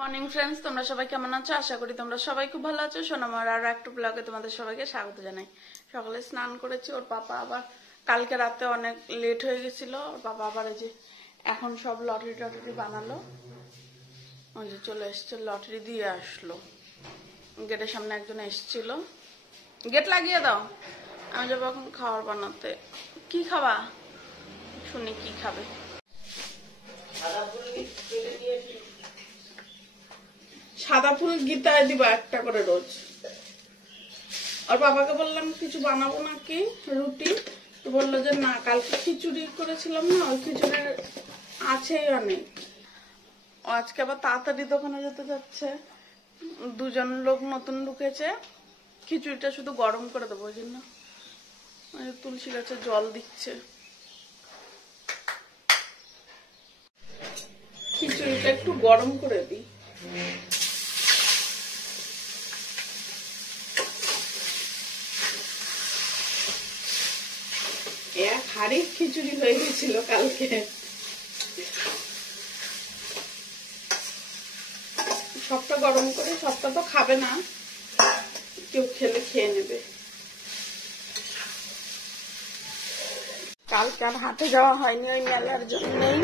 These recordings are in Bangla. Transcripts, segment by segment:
মর্নিং ফ্রেন্ডস, তোমরা সবাই কেমন আছো? আশা করি তোমরা সবাই খুব ভালো আছো। সোনামার আরো একটা ব্লগে তোমাদের সবাইকে স্বাগত জানাই। সকালে স্নান করেছি, ওর পাপা আবার কালকে রাতে অনেক লেট হয়ে গেছিল। ওর পাপা আবার এই যে এখন সব লটারি টটারি বানালো, ওই যে চলে এসছে, লটারি দিয়ে আসলো। গেটের সামনে একজন এসছিল, গেট লাগিয়ে দাও। আমি যাবো এখন খাবার বানাতে। কি খাবা শুনি, কি খাবে? সাদা ফুল গীতায় দিবা একটা করে রোজ। আর বাবাকে বললাম কিছু বানাবো নাকি রুটি, তো বললো যে না, কালকে খিচুড়ি করেছিলাম না, ওই খিচুড়ির আছেই অনেক। আজকে আবার তাড়াতাড়ি দোকানে যেতে যাচ্ছে, দুজন লোক নতুন ঢুকেছে, খিচুড়িটা শুধু গরম করে দেবো, ওই জন্য তুলসী গাছে জল দিচ্ছে। খিচুড়িটা একটু গরম করে দিই। এক হাড়ি খিচুড়ি হয়ে গেছিল কালকে। সবটা গরম করে, সবটা তো খাবে না, কেউ খেলে খেয়ে নেবে। কালকে আর হাটে যাওয়া হয়নি ওই মেলার জন্যই।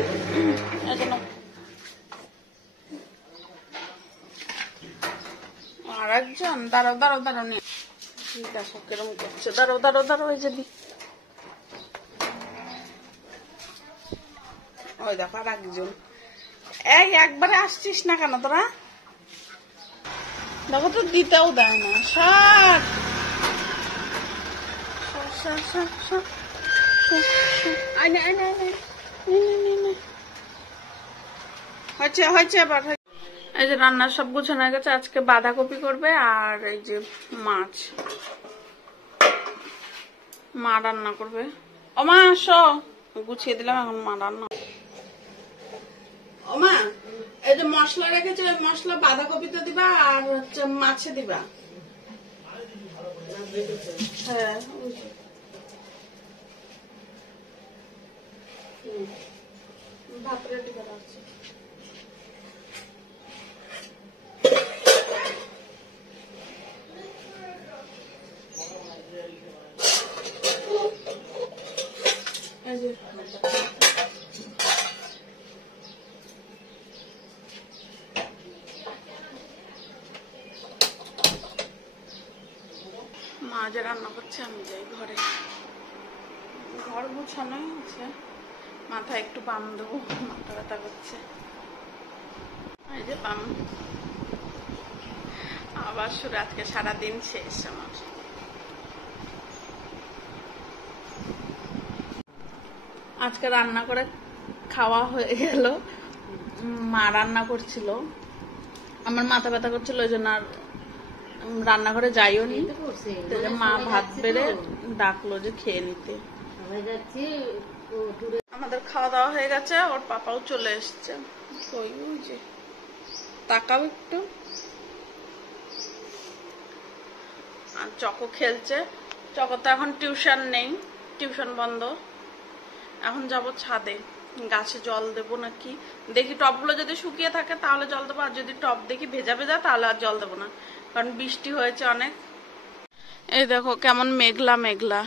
আর একজন দাঁড়াও দাঁড়াও দাঁড়াও নিয়ে দেখো কিরম করছে। দাঁড়াও দাঁড়াও দাঁড়াও, ওই যে ওই দেখো আর একজন। এই একবারে আসছিস না কেন তোরা? দেখো তো দিতেও দেয় না। সর সর সর সর, হয়েছে হয়েছে এবার। এই যে রান্নার সব গুছানো হয়ে গেছে। আজকে বাঁধাকপি করবে আর এই যে মাছ মা রান্না করবে। ও মা আসো, গুছিয়ে দিলাম, এখন মা রান্না। ও মা, এই যে মশলা রেখেছে, ওই মশলা বাঁধাকপিতে দিবা আর হচ্ছে মাছে দিবা। হ্যাঁ, ভাত রেডি করা আছে। মা যে রান্না করছে, আমি যাই ঘরে। ঘর গুছানোই আছে, মাথায় একটু বাম দেবো, মাথা ব্যথা করছে। এই যে বাম আবার শুরু, আজকে সারাদিন শেষ আমার। আজকে রান্না করে খাওয়া হয়ে গেল। মা রান্না করছিল, আমার মাথা ব্যথা করছিল, ওই জন্য আর রান্নাঘরে যাইও নি। মা ভাত বেড়ে ডাকলো যে খেয়ে নিতে। আমাদের খাওয়া দাওয়া হয়ে গেছে, ওর পাপাও চলে এসছে। ওই যে তাকাও একটু। আর চকো খেলছে। চকো তো এখন টিউশন নেই, টিউশন বন্ধ। এখন যাব ছাদে, গাছে জল দেবো নাকি দেখি। টবগুলো যদি শুকিয়ে থাকে তাহলে জল দেবো, আর যদি টব দেখি ভেজা ভেজা তাহলে আর জল দেবো না, কারণ বৃষ্টি হয়েছে অনেক। এই দেখো কেমন মেঘলা মেঘলা।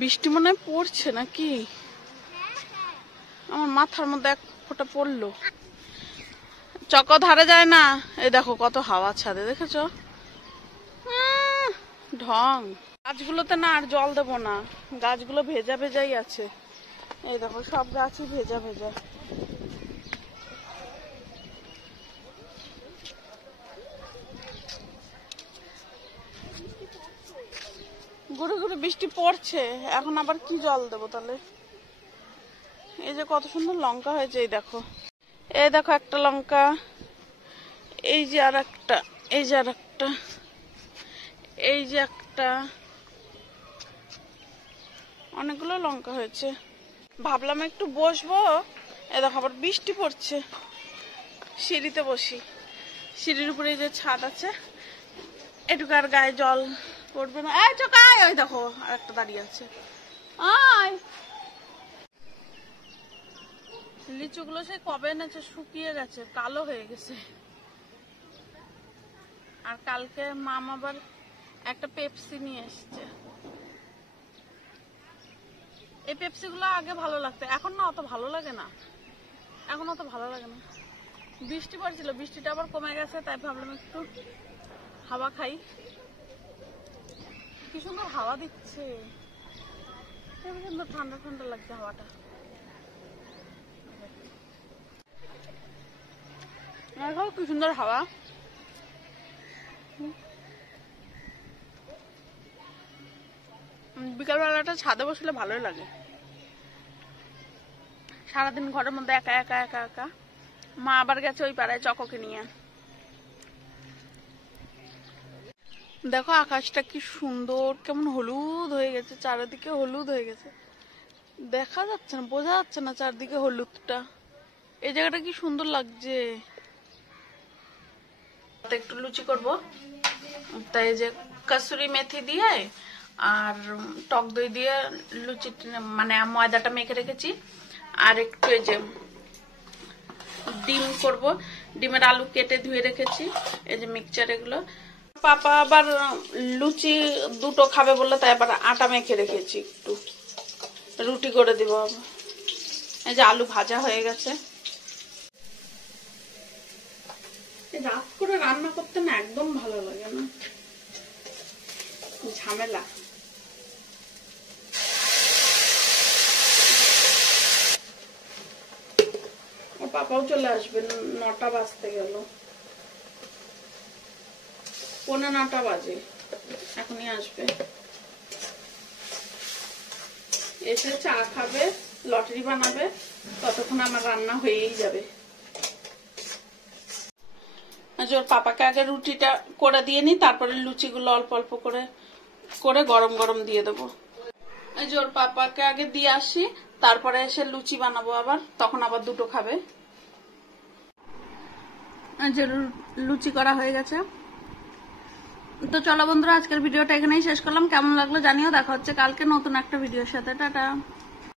বৃষ্টি মনে হয় পড়ছে নাকি, আমার মাথার মধ্যে এক ফোঁটা পড়লো। চকো ধারে যায় না। এই দেখো কত হাওয়া ছাদে, দেখেছো? ঢং। গাছগুলোতে না আর জল দেবো না, গাছগুলো ভেজা ভেজাই আছে। এই দেখো সব গাছই ভেজা ভেজা। ঘুরে ঘুরে বৃষ্টি পড়ছে, এখন আবার কি জল দেবো তাহলে? এই যে কত সুন্দর লঙ্কা হয়েছে, এই দেখো, এই দেখো একটা লঙ্কা, এই যে আর একটা, এই যে আর একটা, এই যে একটা, অনেকগুলো লঙ্কা হয়েছে। ভাবলাম একটু বসবো, এই দেখো আবার বৃষ্টি পড়ছে। সিঁড়িতে বসি, সিঁড়ির উপরে যে ছাদ আছে, এটুকু আর গায়ে জল পড়বে না। এই চোখ আয়, ওই দেখো আর একটা দাঁড়িয়ে আছে। আয় লিচুগুলো সে কবে এনেছে, শুকিয়ে গেছে, কালো হয়ে গেছে। আর কালকে মাম আবার একটা পেপসি নিয়ে এসছে। এই পেপসি গুলো আগে ভালো লাগতো, এখন না অত ভালো লাগে না, এখন অত ভালো লাগে না। বৃষ্টি পড়ছিল, বৃষ্টিটা আবার কমে গেছে, তাই ভাবলাম একটু হাওয়া খাই। কি সুন্দর হাওয়া দিচ্ছে, সুন্দর ঠান্ডা ঠান্ডা লাগছে হাওয়াটা। কি সুন্দর হাওয়া। বিকালবেলাটা ছাদে বসলে ভালোই লাগে। সারাদিন ঘরের মধ্যে একা একা একা একা। মা আবার গেছে ওই পাড়ায় চকোকে নিয়ে। দেখো আকাশটা কি সুন্দর, কেমন হলুদ হয়ে গেছে, চারিদিকে হলুদ হয়ে গেছে, দেখা যাচ্ছে না, বোঝা যাচ্ছে না চারদিকে হলুদটা। এই জায়গাটা কি সুন্দর লাগছে। একটু লুচি করব, তাই যে কসুরি মেথি দিয়ে আর টক দই দিয়ে লুচি মানে ময়দাটা মেখে রেখেছি। আর একটু এই যে ডিম করব, ডিমের আলু কেটে ধুয়ে রেখেছি। এই যে মিক্সচার এগুলো। পাপা আবার লুচি দুটো খাবে বললে, তাই আবার আটা মেখে রেখেছি, একটু রুটি করে দিব। এই যে আলু ভাজা হয়ে গেছে। রাত করে রান্না করতে না একদম ভালো লাগে না, ঝামেলা। ওর পাপাও চলে আসবে, 9টা বাজতে গেল, 9:15 বাজে, এখনই আসবে। এসে চা খাবে, লটারি বানাবে, ততক্ষণ আমার রান্না হয়েই যাবে। ওর পাপাকে আগে রুটিটা করে দিয়ে নি, তারপরে লুচিগুলো অল্প অল্প করে করে গরম গরম দিয়ে দেবো। এই যে ওর পাপাকে আগে দিয়ে আসি, তারপরে এসে লুচি বানাবো আবার, তখন আবার দুটো খাবে। যে লুচি করা হয়ে গেছে। তো চলো বন্ধুরা, আজকের ভিডিওটা এখানেই শেষ করলাম। কেমন লাগলো জানিও। দেখা হচ্ছে কালকে নতুন একটা ভিডিওর সাথে। টাটা।